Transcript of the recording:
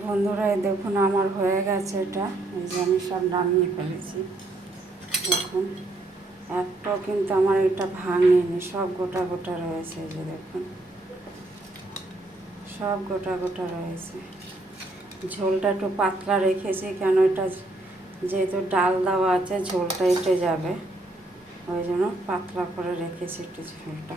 বন্ধুরা, এই দেখুন আমার হয়ে গেছে এটা। এই যে আমি সব নামিয়ে ফেলেছি। দেখুন একটাও কিন্তু আমার এটা ভাঙেনি, সব গোটা গোটা রয়েছে। এই যে দেখুন সব গোটা গোটা রয়েছে। ঝোলটা একটু পাতলা রেখেছি, কেন এটা যেহেতু ডাল দেওয়া আছে ঝোলটা এঁটে যাবে, ওই জন্য পাতলা করে রেখেছি একটু ঝোলটা।